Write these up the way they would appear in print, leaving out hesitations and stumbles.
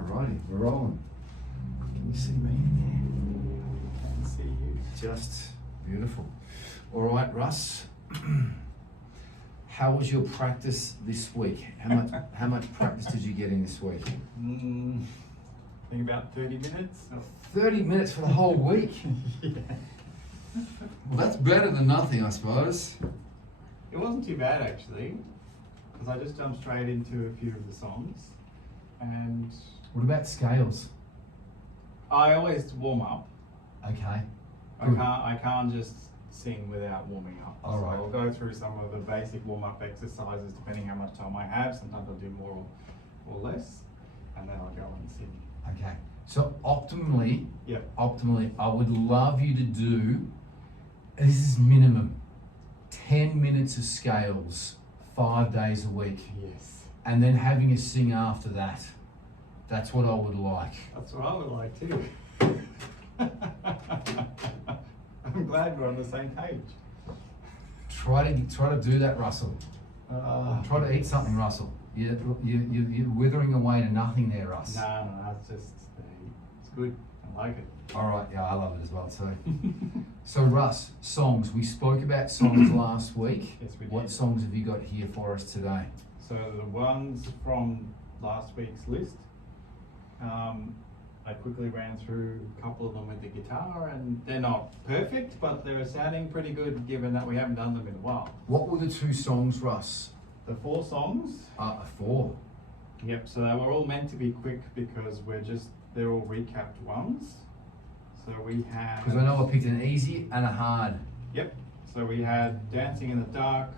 Alrighty, we're rolling. Can you see me? I can see you. Just beautiful. All right, Russ. How was your practice this week? How much practice did you get in this week? I think about 30 minutes. 30 minutes for the whole week. Yeah. Well, that's better than nothing, I suppose. It wasn't too bad actually, because I just jumped straight into a few of the songs, and What about scales? I always warm up. Okay. I can't just sing without warming up. All right. So I'll go through some of the basic warm-up exercises depending how much time I have. Sometimes I'll do more or less, and then I'll go and sing. Okay. So optimally, Yep. I would love you to do, this is minimum, 10 minutes of scales, 5 days a week. Yes. And then having a sing after that. That's what I would like. That's what I would like too. I'm glad we're on the same page. Try to do that, Russell. Try to eat something, Russell. You're withering away to nothing there, Russ. No, it's good. I like it. All right, yeah, I love it as well too. So Russ, songs. We spoke about songs last week. Yes, we did. What songs have you got here for us today? So the ones from last week's list, I quickly ran through a couple of them with the guitar, and they're not perfect, but they're sounding pretty good given that we haven't done them in a while. What were the 2 songs, Russ? The 4 songs, 4. yep, so they were all meant to be quick because they're all recapped ones. So we had... Because I know I picked an easy and a hard. Yep, so we had Dancing in the Dark,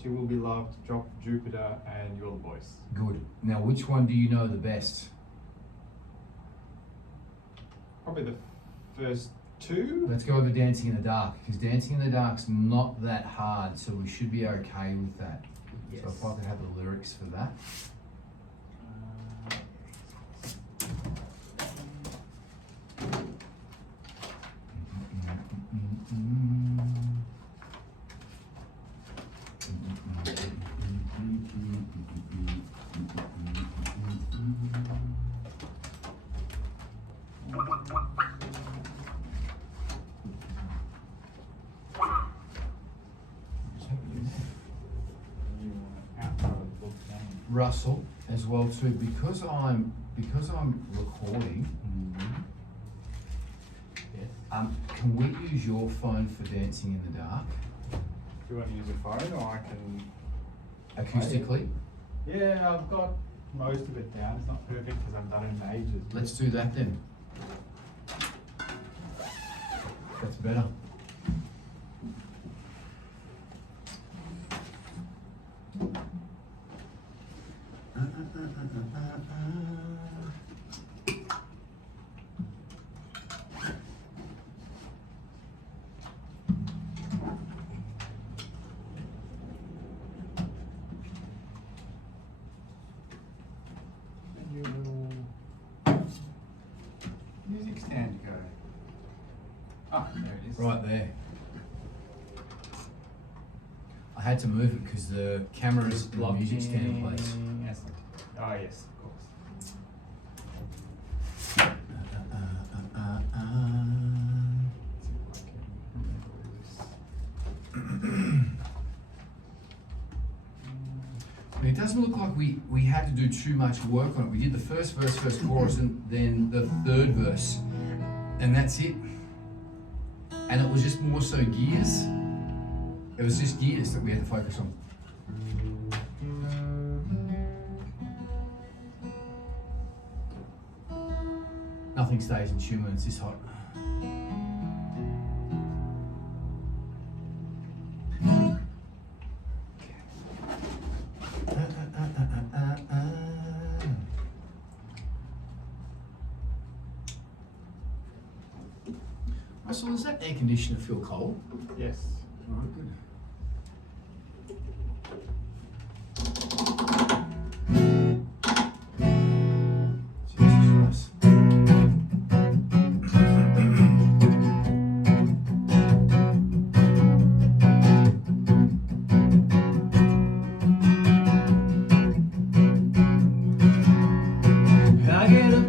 She Will Be Loved, Drop Jupiter, and You're the Voice. Good. Now, which one do you know the best? Probably the first 2. Let's go over Dancing in the Dark, because Dancing in the Dark's not that hard, so we should be okay with that. Yes. So if I could have the lyrics for that. Russell, as well too, because I'm recording. Yes. Can we use your phone for Dancing in the Dark? Do you want to use a phone, or I can... Acoustically? Yeah, I've got most of it down. It's not perfect because I've done it in ages. Let's do that then. That's better. And your little music stand go. Ah, there it is. Right there. I had to move it because the camera's in the music stand place. Yes. Oh yes, of course. It doesn't look like we had to do too much work on it. We did the first verse, first chorus, and then the 3rd verse, and that's it. And it was just more so gears. It was just gears that we had to focus on. Nothing stays in tune when it's this hot. Russell, does that air conditioner feel cold? Yes. All right, good. Jesus, Russ. I get up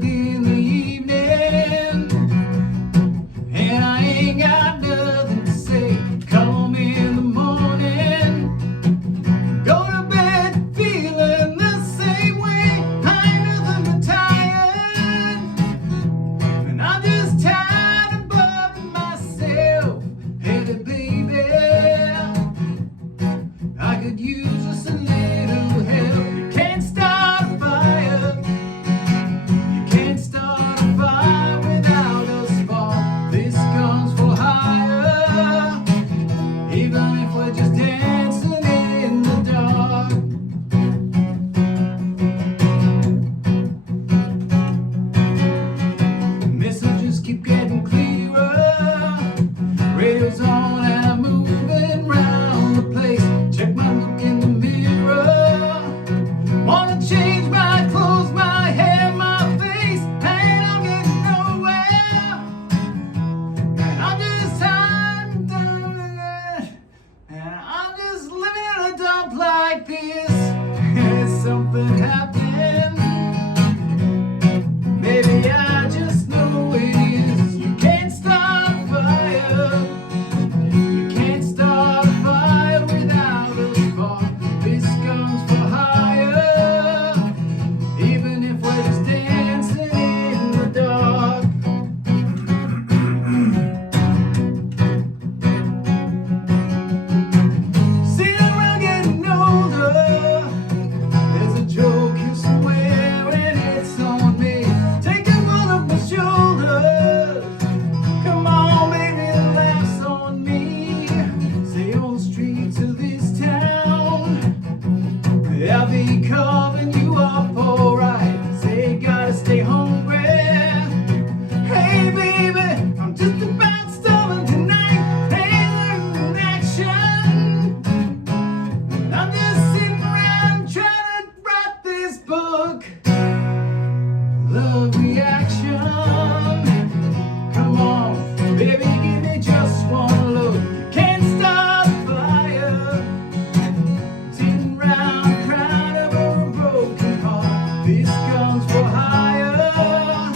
gun's for hire.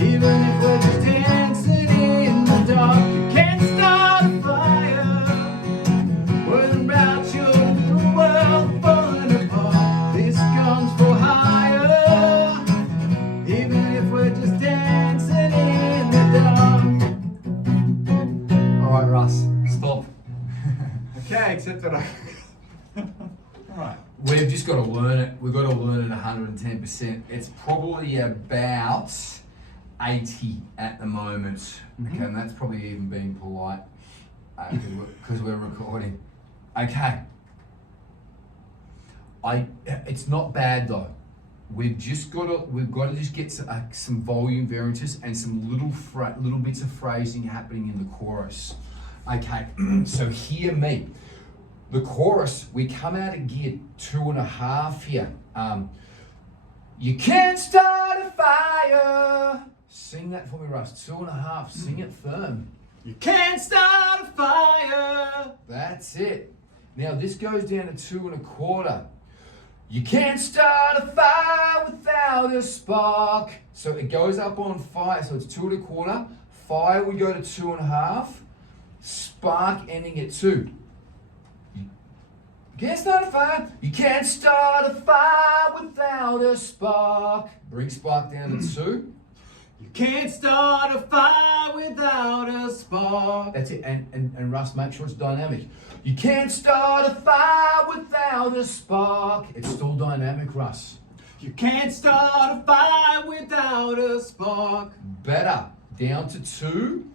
Even if we're just dancing in the dark, you can't start a fire. Worrying about your little world falling apart. This gun's for hire. Even if we're just dancing in the dark. All right, Russ, stop. Okay, except that I. Alright. We've just got to learn it. We've got to learn it 110%. It's probably about 80 at the moment. Okay, and that's probably even being polite because we're recording. Okay. It's not bad though. We've got to just get some volume variances and some little bits of phrasing happening in the chorus. Okay, so hear me. The chorus, we come out of gear 2.5 here. You can't start a fire. Sing that for me, Russ. 2.5. Sing it firm. You can't start a fire. That's it. Now this goes down to 2.25. You can't start a fire without a spark. So it goes up on fire. So it's 2.25. Fire, we go to 2.5. Spark ending at 2. You can't start a fire. You can't start a fire without a spark. Bring spark down to 2. You can't start a fire without a spark. That's it. And Russ, make sure it's dynamic. You can't start a fire without a spark. It's still dynamic, Russ. You can't start a fire without a spark. Better. Down to 2.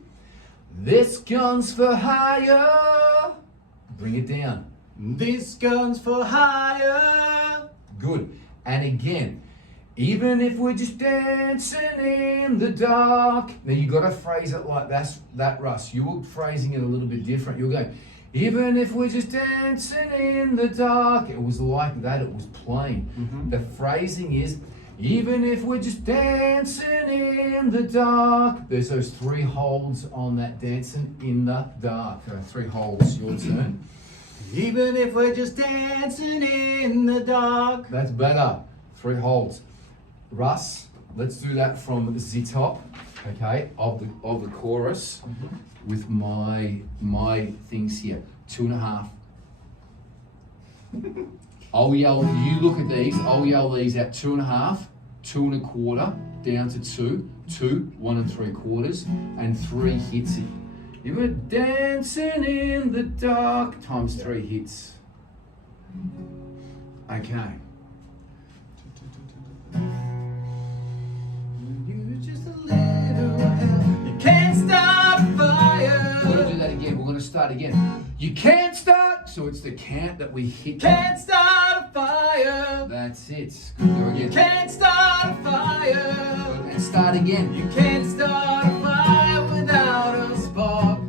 This gun's for hire. Bring it down. This gun's for hire. Good. And again, even if we're just dancing in the dark. Now you got to phrase it like that, Russ. You were phrasing it a little bit different. You're going, even if we're just dancing in the dark. It was like that. It was plain. The phrasing is, even if we're just dancing in the dark. There's those 3 holds on that dancing in the dark. 3 holds. Your turn. Even if we're just dancing in the dark. That's better. 3 holds. Russ, let's do that from the top, okay, of the chorus with my things here. 2.5. I'll yell, you look at these, I'll yell these at 2.5, 2.25, down to 2, 2, 1 3/4, and 3 hits it. You were dancing in the dark times 3 hits. Okay. You just a little help. You can't start a fire. We're gonna do that again. We're gonna start again. You can't start. So it's the can't that we hit. Can't start a fire. That's it. Good. Do it You again. can't start a fire. Good. And start again. You can't start a fire without a spark.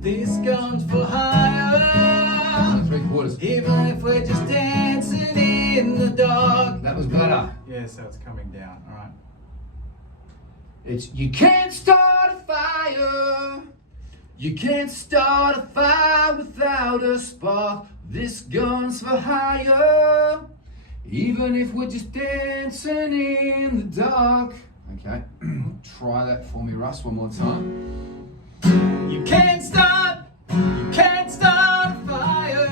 This gun's for hire. 1 3/4. Even if we're just dancing in the dark. That was better. Yeah, so it's coming down. All right. It's you can't start a fire. You can't start a fire without a spark. This gun's for hire. Even if we're just dancing in the dark. Okay. Try that for me, Russ, one more time. You can't start a fire.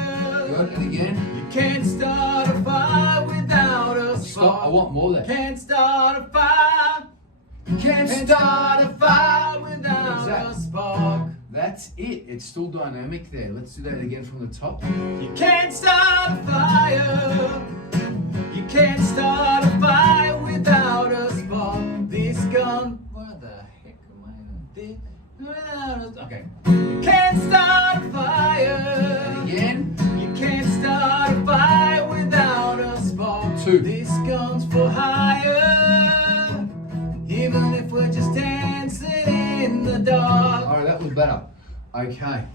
Good. And again. You can't start a fire without a Stop. spark. I want more there. Can't start a fire. You can't Can't start a fire without Exactly. a spark. That's it. It's still dynamic there. Let's do that again from the top. You can't start a fire. You can't start a fire without a spark. This gun. What the heck am I doing? Without a. Okay. You can't start a fire. And again. You can't start a fire without a spark. 2. This gun's for hire. Even if we're just dancing in the dark. Oh, that was better. Okay.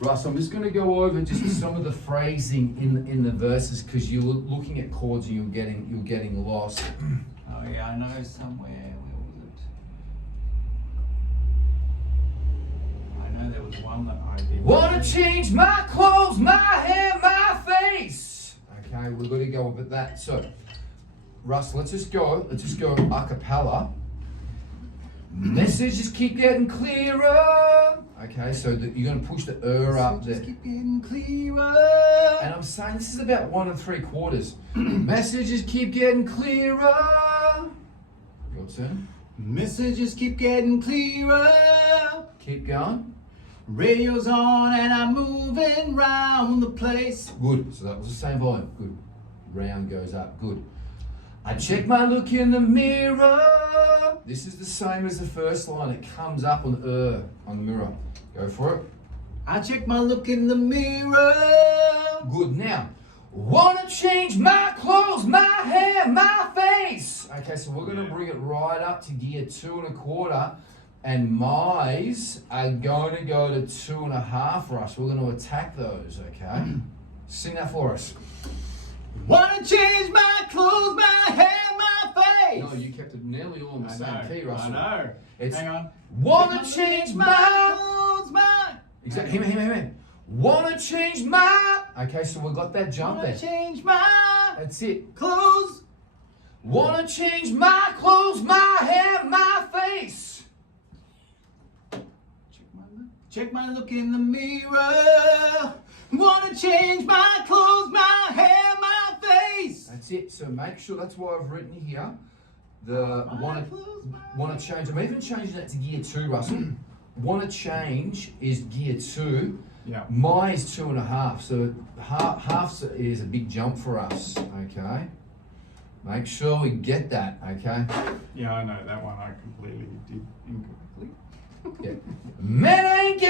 Russ, I'm just going to go over just some of the phrasing in the verses because you're looking at chords and you're getting lost. Oh yeah, I know somewhere. Where was it? I know there was one that I did. Wanna change my clothes, my hair, my face. Okay, we're going to go over that. So, Russ, let's just go a cappella. Messages keep getting clearer. Okay, so you're going to push the up there. Messages keep getting clearer. And I'm saying this is about 1 3/4. Messages keep getting clearer. Your turn. Messages keep getting clearer. Keep going. Radio's on and I'm moving round the place. Good. So that was the same volume. Good. Round goes up. Good. I check my look in the mirror. This is the same as the first line. It comes up on the mirror. Go for it. I check my look in the mirror. Good. Now, wanna change my clothes, my hair, my face. Okay, so we're gonna bring it right up to gear 2 1/4, and my's are going to go to 2 1/2 for us. We're gonna attack those. Okay, sing that for us. Wanna change my clothes, my hair, my face. No, you kept it nearly all in the same key, Russell. I know. It's Hang on. wanna change my clothes, my. exactly. Him. Wanna change my. Okay, so we got that jump Wanna there. change my That's it. clothes. Wanna change my clothes, my hair, my face. Check my look in the mirror. Wanna change my clothes, my hair, my face. That's it. So make sure that's why I've written here. The wanna change. I'm even changing that to gear 2, Russell. Wanna change is gear 2. Yeah. My is 2 1/2. So half is a big jump for us. Okay. Make sure we get that. Okay. Yeah, I know that one. I completely did incorrectly. Yeah. Men ain't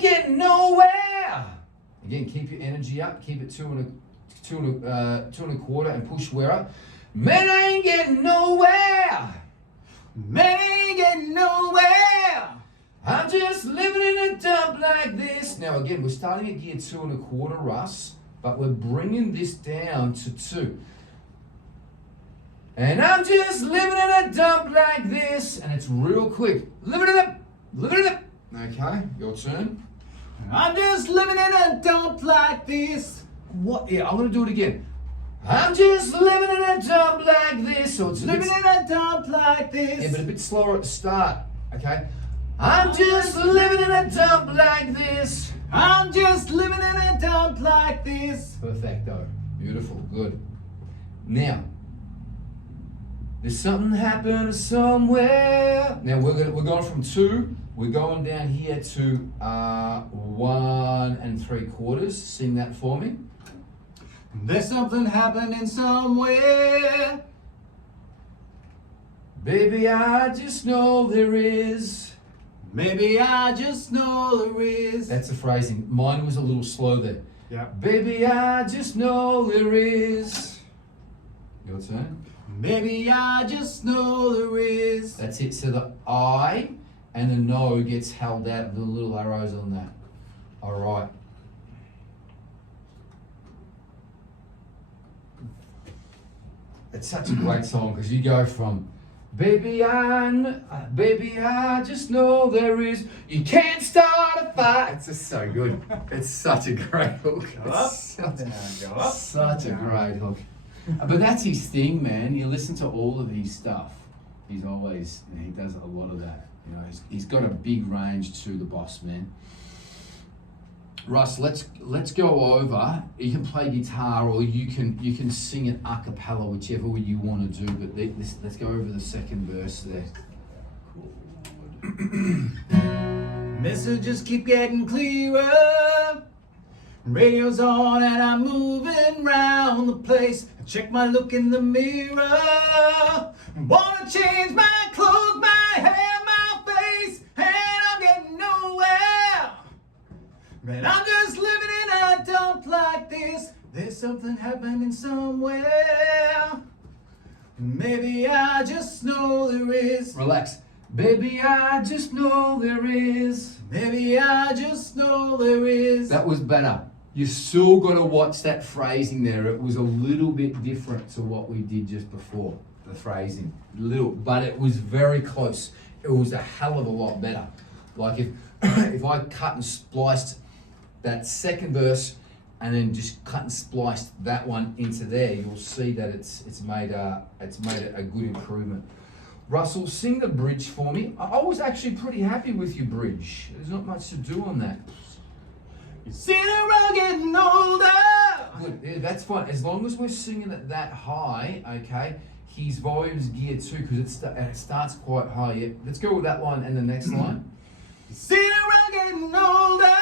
getting nowhere. Again, keep your energy up. Keep it 2 1/4, and push where up. Men ain't getting nowhere. Men ain't getting nowhere. I'm just living in a dump like this. Now again, we're starting at gear 2 1/4, Russ, but we're bringing this down to 2. And I'm just living in a dump like this, and it's real quick. Living in a. Okay, your turn. I'm just living in a dump like this. What? Yeah, I'm gonna do it again. I'm just living in a dump like this. So it's Living in a dump like this. yeah, but a bit slower at the start. Okay. I'm just living in a dump like this. I'm just living in a dump like this. Perfecto. Beautiful. Good. Now, there's something happened somewhere. Now we're going from 2. We're going down here to 1 3/4. Sing that for me. There's something happening somewhere. Baby, I just know there is. Maybe I just know there is. That's the phrasing. Mine was a little slow there. Yeah. Baby, I just know there is. Your turn. Maybe I just know there is. That's it. So the I and the no gets held out, the little arrows on that. All right. It's such a great song because you go from baby, I just know there is. You can't start a fire. It's just so good. It's such a great hook. It's such a great hook. But that's his thing, man. You listen to all of his stuff. He's always, he does a lot of that. You know, he's got a big range to the boss, man. Russ, let's go over. You can play guitar or you can sing it a cappella, whichever way you want to do. But let's go over the second verse there. Messages keep getting clearer. Radio's on and I'm moving round the place. I check my look in the mirror. Wanna change my clothes, my hair, my face, and I'm getting nowhere. But I'm just living in a dump like this. There's something happening somewhere. Maybe I just know there is. Relax. Baby, I just know there is. Maybe I just know there is. That was better. You still got to watch that phrasing there. It was a little bit different to what we did just before, the phrasing. Little, but it was very close. It was a hell of a lot better. Like if I cut and spliced that second verse and then just cut and spliced that one into there, you'll see that it's made a good improvement. Russell, sing the bridge for me. I was actually pretty happy with your bridge. There's not much to do on that. You see the road getting older. Good, yeah, that's fine. As long as we're singing it that high, okay, his volume's geared too, because it starts quite high. Yeah. Let's go with that line and the next line. You see the road getting older.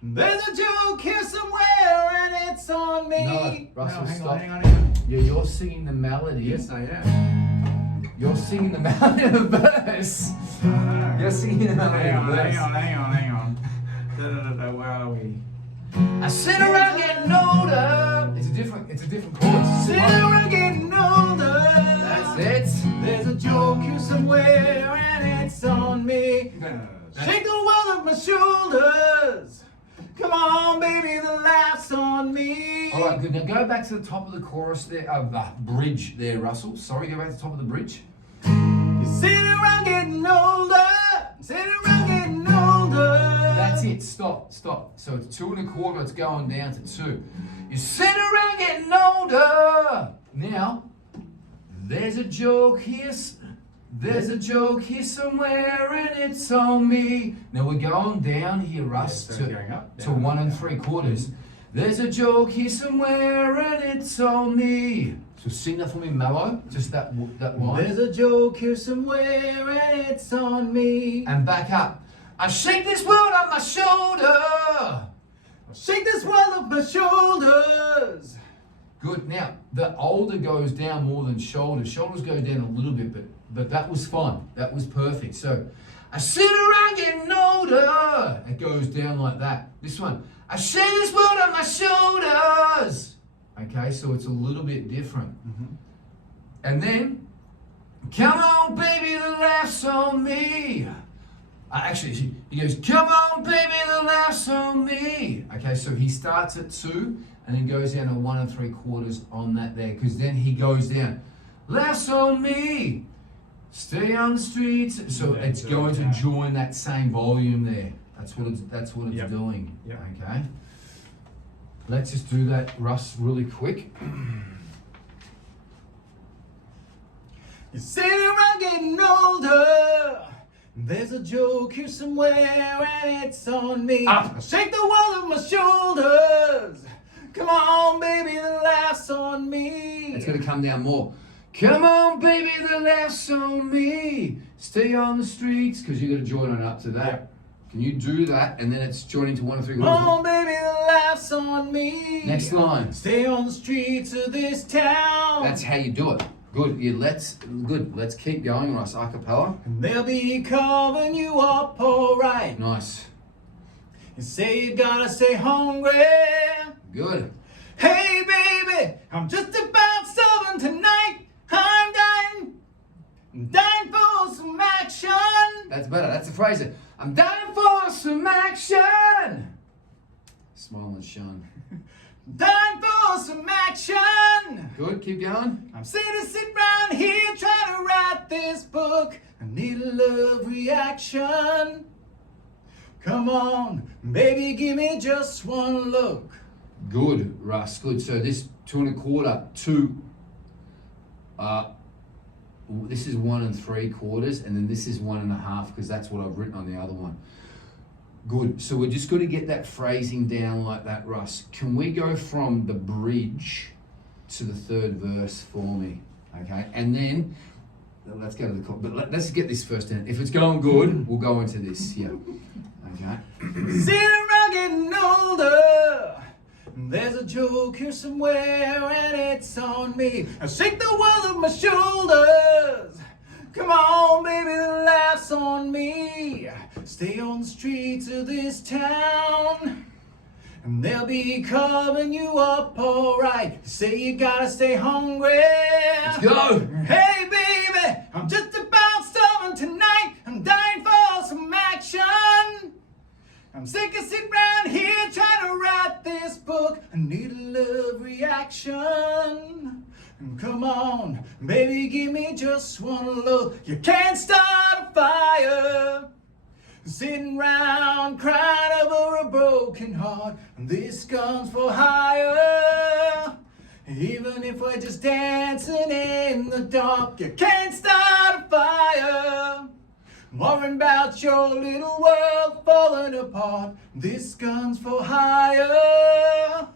There's a joke here somewhere and it's on me. No, Russell, hang stop. on. Yeah, you're singing the melody. Yes, I am. You're singing the melody of the verse. You're singing the melody of the verse. Hang on. Where are we? I sit around getting older. It's a different chord. Sit around getting older. That's it. There's a joke here somewhere and it's on me. Shake the world off my shoulders. Come on, baby, the laugh's on me. All right, good. Now go back to the top of the chorus there, of the bridge there, Russell. Sorry, go back to the top of the bridge. You sit around getting older. Sit around getting older. That's it. Stop. So it's 2 1/4. It's going down to 2. You sit around getting older. Now, there's a joke here. There's a joke here somewhere and it's on me. Now we're going down here, Russ, Yeah, so going up, to down, 1 3/4. There's a joke here somewhere and it's on me. So sing that for me, mellow. Just that line. There's a joke here somewhere and it's on me. And back up. I shake this world on my shoulder. Shake this world off my shoulders. Good. Now the older goes down more than shoulders. Shoulders go down a little bit, but that was fun. That was perfect. So I sit around getting older. It goes down like that. This one. I shake this world on my shoulders. Okay, so it's a little bit different. And then, come on, baby, the laugh's on me. Actually, he goes, come on, baby, the laugh's on me. Okay, so he starts at 2 and then goes down to 1 3/4 on that there, because then he goes down, laughs on me, stay on the streets. So Yeah, it's so, going to yeah. join that same volume there. That's what it's Yep. doing. Yep. Okay. Let's just do that, Russ, really quick. You sit around getting older. There's a joke here somewhere and it's on me. Up. I shake the world off my shoulders. Come on, baby, the laugh's on me. It's going to come down more. Come on, baby, the laugh's on me. Stay on the streets, because you're going to join on up to that. Yep. Can you do that? And then it's joining to 1 3/4. Come on, baby, the laugh's on me. Next line. Stay on the streets of this town. That's how you do it. Good. Yeah, let's keep going, Russ. A cappella. And they'll be carving you up alright. Nice. You say you gotta stay hungry. Good. Hey baby, I'm just about starving tonight. I'm dying for some action. That's better. That's the phrase. I'm dying for some action. Smile and shine. Dying for some action. Good. Keep going. I'm sitting round here trying to write this book. I need a love reaction. Come on, baby, give me just one look. Good, Russ. Good. So this 2 1/4, 2. This is 1 3/4, and then this is 1 1/2, because that's what I've written on the other one. Good. So we're just going to get that phrasing down like that, Russ. Can we go from the bridge to the 3rd verse for me? Okay. And then let's go to the but let's get this first in. If it's going good, we'll go into this. Yeah. Okay. Sitting around getting older. There's a joke here somewhere and it's on me. I shake the world off my shoulders. Come on, baby, the laugh's on me. Stay on the streets of this town. And they'll be carving you up alright. Say you gotta stay hungry. Let's go. Hey baby, I'm just about starving tonight. I'm dying for some action. I'm sick of sitting around here trying to write this book. I need a love reaction. And come on, baby, give me just one look. You can't start a fire Sitting round crying over a broken heart. This gun's for hire. Even if we're just dancing in the dark, you can't start a fire. Worrying about your little world falling apart. This gun's for hire.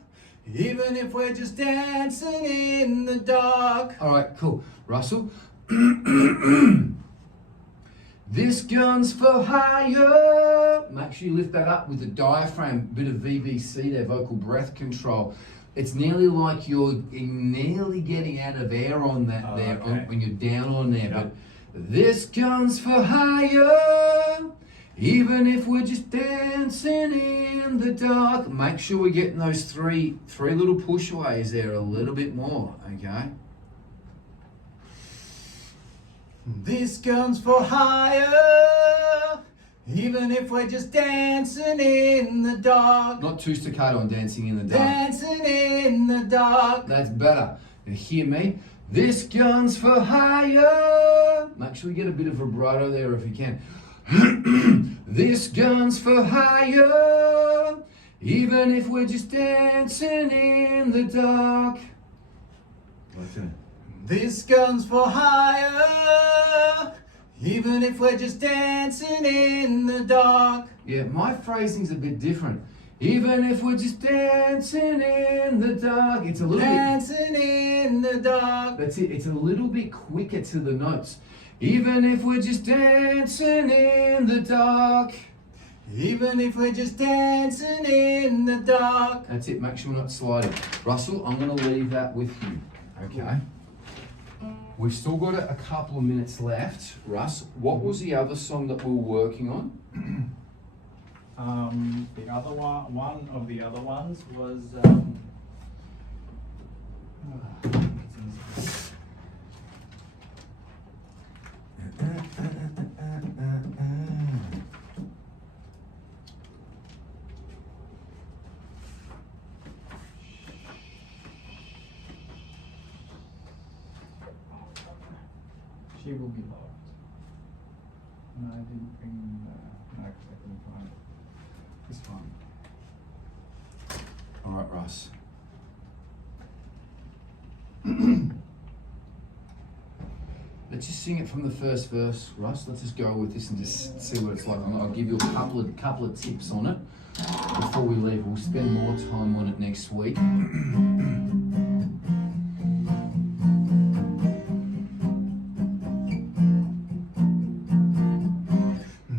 Even if we're just dancing in the dark. All right, cool. Russell. This gun's for hire. Make sure you lift that up with the diaphragm, bit of VBC there, vocal breath control. It's nearly like you're nearly getting out of air on that when you're down on there. But this gun's for hire. Even if we're just dancing in the dark. Make sure we're getting those three little pushways there a little bit more, okay? This gun's for hire. Even if we're just dancing in the dark. Not too staccato on dancing in the dark. Dancing in the dark. That's better. You hear me? This gun's for hire. Make sure you get a bit of vibrato there if you can. This gun's for hire. Even if we're just dancing in the dark. This gun's for hire. Even if we're just dancing in the dark. Yeah, my phrasing's a bit different. Even if we're just dancing in the dark. It's a little dancing in the dark. That's it. It's a little bit quicker to the notes. Even if we're just dancing in the dark. Even if we're just dancing in the dark. That's it. Make sure we're not sliding. Russell, I'm going to leave that with you. Okay. We've still got a couple of minutes left. Russ, what was the other song that we were working on? The other one of the other ones was She Will Be Loved. No, I didn't bring no, I couldn't find it. This one. All right, Russ. Let's just sing it from the first verse, Russ. Let's just go with this and just see what it's like. I'll give you a couple of tips on it before we leave. We'll spend more time on it next week.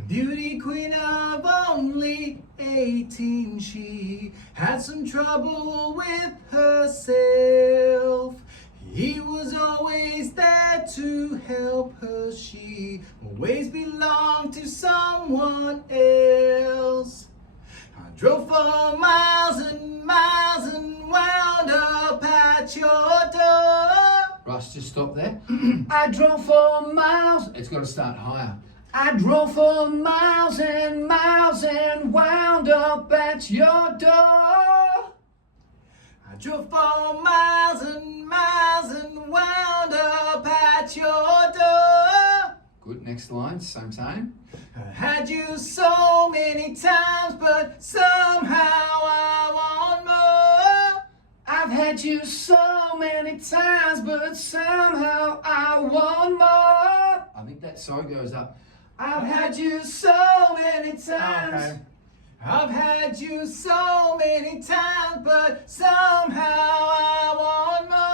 Beauty queen of only 18, she had some trouble with herself. He was always there to help her. She always belonged to someone else. I drove for miles and miles and wound up at your door. Russ, just stop there. I drove for miles. It's got to start higher. I drove for miles and miles and wound up at your door. I drove for miles and miles and wound up at your door. Good, next line, same time. I had you so many times, but somehow I want more. I've had you so many times, but somehow I want more. I think that so goes up. I've had you so many times. Okay. I've had you so many times, but somehow I want more.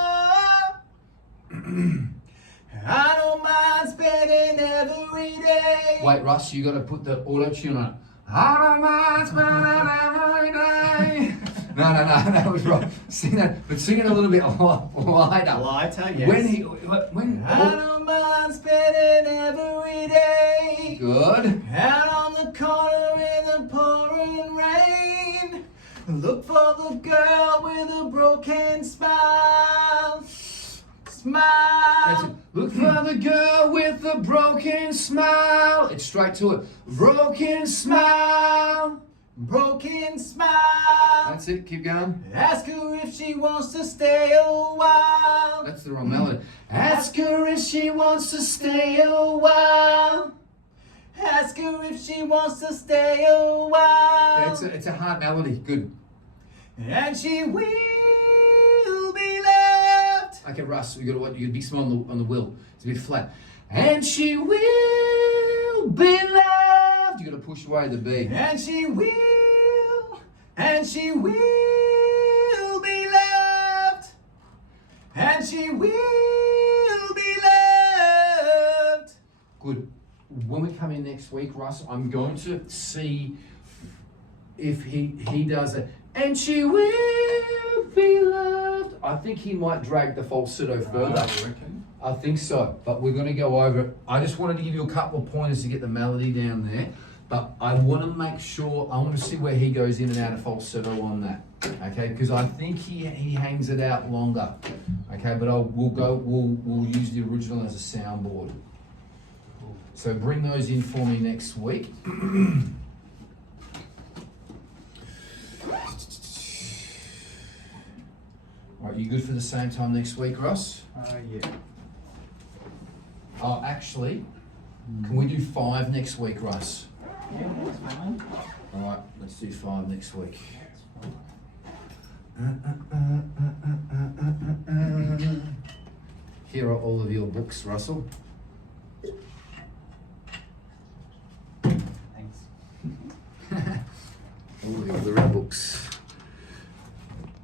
I don't mind spending every day. Wait, Russ, you got to put the auto-tune on it. I don't mind spending every day. No, that was wrong. Sing that, but sing it a little bit lighter. Lighter, yes. When I don't mind spending every day. Good. Out on the corner in the pouring rain. Look for the girl with a broken smile. Smile. That's it. Look for the girl with the broken smile. It's straight to it. Broken smile. Broken smile. That's it. Keep going. Ask her if she wants to stay a while. That's the wrong melody. Ask her if she wants to stay a while. Ask her if she wants to stay a while. Yeah, it's a hard melody. Good. And she will be left. Okay, Russ, you got to be small on the will. It's a bit flat. And she will be loved. You got to push away the B. And she will be loved. And she will be loved. Good. When we come in next week, Russ, I'm going to see if he does it. And she will be loved. I think he might drag the falsetto further. You reckon? I think so, but we're going to go over it. I just wanted to give you a couple of pointers to get the melody down there, but I want to make sure, I want to see where he goes in and out of falsetto on that, okay? Because I think he hangs it out longer, okay? But we'll use the original as a soundboard. So bring those in for me next week. All right, you good for the same time next week, Ross? Yeah. Oh, actually, can we do 5 next week, Russ? Yeah, that's fine. All right, let's do 5 next week. Here are all of your books, Russell.